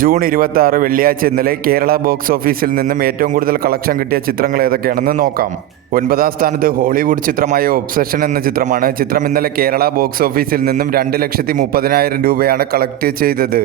June 26 വെള്ളിയാഴ്ച ഇന്നലെ Kerala box ഓഫീസിൽ നിന്നും ഏറ്റവും കൂടുതൽ കളക്ഷൻ കിട്ടിയ ചിത്രങ്ങൾ ഏതൊക്കെയാണെന്ന് നോക്കാം. 9ാം സ്ഥാനത്ത് ഹോളിവുഡ് ചിത്രമായ ഒബ്സഷൻ എന്ന ചിത്രമാണ്. ചിത്രം ഇന്നലെ കേരള ബോക്സ് ഓഫീസിൽ നിന്നും 2,30,000 രൂപയാണ് കളക്ട് ചെയ്തത്.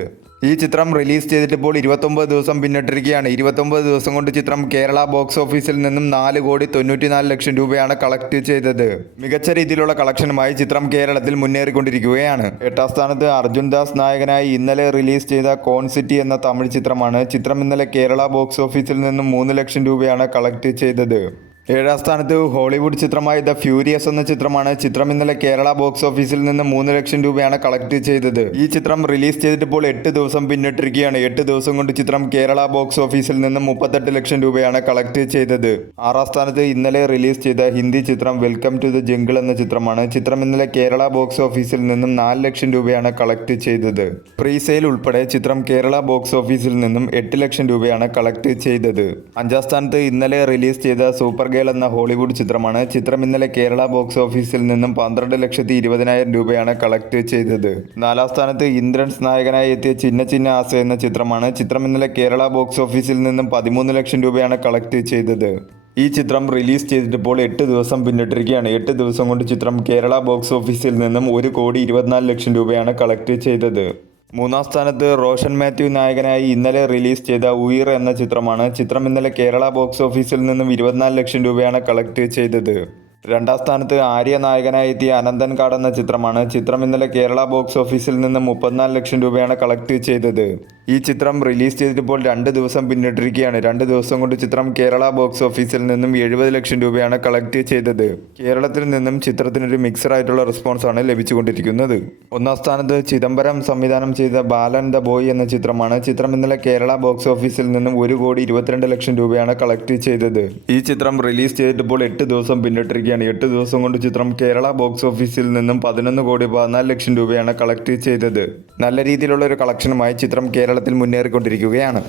ഈ ചിത്രം റിലീസ് ചെയ്തിട്ടിപ്പോൾ 29 ദിവസം പിന്നിട്ടിരിക്കുകയാണ്. 29 ദിവസം കൊണ്ട് ചിത്രം കേരള ബോക്സ് ഓഫീസിൽ നിന്നും 4,94,00,000 രൂപയാണ് കളക്ട് ചെയ്തത്. മികച്ച രീതിയിലുള്ള കളക്ഷനുമായി ചിത്രം കേരളത്തിൽ മുന്നേറിക്കൊണ്ടിരിക്കുകയാണ്. 8ാം സ്ഥാനത്ത് അർജുൻ ദാസ് നായകനായി ഇന്നലെ റിലീസ് ചെയ്ത കോൺ സിറ്റി എന്ന തമിഴ് ചിത്രമാണ്. ചിത്രം ഇന്നലെ കേരള ബോക്സ് ഓഫീസിൽ നിന്നും 3,00,000 രൂപയാണ് കളക്ട് ചെയ്തത്. 7ാം സ്ഥാനത്ത് ഹോളിവുഡ് ചിത്രമായ ദ ഫ്യൂരിയസ് എന്ന ചിത്രമാണ്. ചിത്രം ഇന്നലെ കേരള ബോക്സ് ഓഫീസിൽ നിന്ന് 3,00,000 രൂപയാണ് കളക്ട് ചെയ്തത്. ഈ ചിത്രം റിലീസ് ചെയ്തിട്ടിപ്പോൾ 8 ദിവസം പിന്നിട്ടിരിക്കുകയാണ്. 8 ദിവസം കൊണ്ട് ചിത്രം കേരള ബോക്സ് ഓഫീസിൽ നിന്ന് 38,00,000 രൂപയാണ് കളക്ട് ചെയ്തത്. 6ാം സ്ഥാനത്ത് ഇന്നലെ റിലീസ് ചെയ്ത ഹിന്ദി ചിത്രം വെൽക്കം ടു ദ ജംഗിൾ എന്ന ചിത്രമാണ്. ചിത്രം ഇന്നലെ കേരള ബോക്സ് ഓഫീസിൽ നിന്നും 4,00,000 രൂപയാണ് കളക്ട് ചെയ്തത്. പ്രീ സെയിൽ ഉൾപ്പെടെ ചിത്രം കേരള ബോക്സ് ഓഫീസിൽ നിന്നും 8,00,000 രൂപയാണ് കളക്ട് ചെയ്തത്. 5ാം സ്ഥാനത്ത് ഇന്നലെ റിലീസ് ചെയ്ത സൂപ്പർ ഗേൾ എന്ന ഹോളിവുഡ് ചിത്രമാണ്. ചിത്രം ഇന്നലെ കേരള ബോക്സ് ഓഫീസിൽ നിന്നും 12,20,000 രൂപയാണ് കളക്ട് ചെയ്തത്. 4ാം സ്ഥാനത്ത് ഇന്ദ്രൻസ് നായകനായി എത്തിയ ചിന്ന ചിന്ന ആസ എന്ന ചിത്രമാണ്. ചിത്രം ഇന്നലെ കേരള ബോക്സ് ഓഫീസിൽ നിന്നും 13,00,000 രൂപയാണ് കളക്ട് ചെയ്തത്. ഈ ചിത്രം റിലീസ് ചെയ്തിട്ടിപ്പോൾ 8 ദിവസം പിന്നിട്ടിരിക്കുകയാണ്. 8 ദിവസം കൊണ്ട് ചിത്രം കേരള ബോക്സ് ഓഫീസിൽ നിന്നും 1,24,00,000 രൂപയാണ് കളക്ട് ചെയ്തത്. 3ാം സ്ഥാനത്ത് റോഷൻ മാത്യു നായകനായി ഇന്നലെ റിലീസ് ചെയ്ത ഉയർ എന്ന ചിത്രമാണ്. ചിത്രം ഇന്നലെ കേരള ബോക്സ് ഓഫീസിൽ നിന്നും 24,00,000 രൂപയാണ് കളക്ട് ചെയ്തത്. 2ാം സ്ഥാനത്ത് ആര്യ നായകനായി എത്തിയ അനന്തൻ കാട് എന്ന ചിത്രമാണ്. ചിത്രം ഇന്നലെ കേരള ബോക്സ് ഓഫീസിൽ നിന്നും 34,00,000 രൂപയാണ് കളക്ട് ചെയ്തത്. ഈ ചിത്രം റിലീസ് ചെയ്തിട്ടിപ്പോൾ 2 ദിവസം പിന്നിട്ടിരിക്കുകയാണ്. 2 ദിവസം കൊണ്ട് ചിത്രം കേരള ബോക്സ് ഓഫീസിൽ നിന്നും 70,00,000 രൂപയാണ് കളക്ട് ചെയ്തത്. കേരളത്തിൽ നിന്നും ചിത്രത്തിനൊരു മിക്സർ ആയിട്ടുള്ള റെസ്പോൺസാണ് ലഭിച്ചുകൊണ്ടിരിക്കുന്നത്. 1ാം സ്ഥാനത്ത് ചിദംബരം സംവിധാനം ചെയ്ത ബാലൻ ദ ബോയ് എന്ന ചിത്രമാണ്. ചിത്രം ഇന്നലെ കേരള ബോക്സ് ഓഫീസിൽ നിന്നും 1,22,00,000 രൂപയാണ് കളക്ട് ചെയ്തത്. ഈ ചിത്രം റിലീസ് ചെയ്തിട്ടിപ്പോൾ 8 ദിവസം പിന്നിട്ടിരിക്കുകയാണ്. 8 ദിവസം കൊണ്ട് ചിത്രം കേരള ബോക്സ് ഓഫീസിൽ നിന്നും 11,14,00,000 രൂപയാണ് കളക്ട് ചെയ്തത്. നല്ല രീതിയിലുള്ള ഒരു കളക്ഷനുമായി ചിത്രം കേരളത്തിൽ മുന്നേറിക്കൊണ്ടിരിക്കുകയാണ്.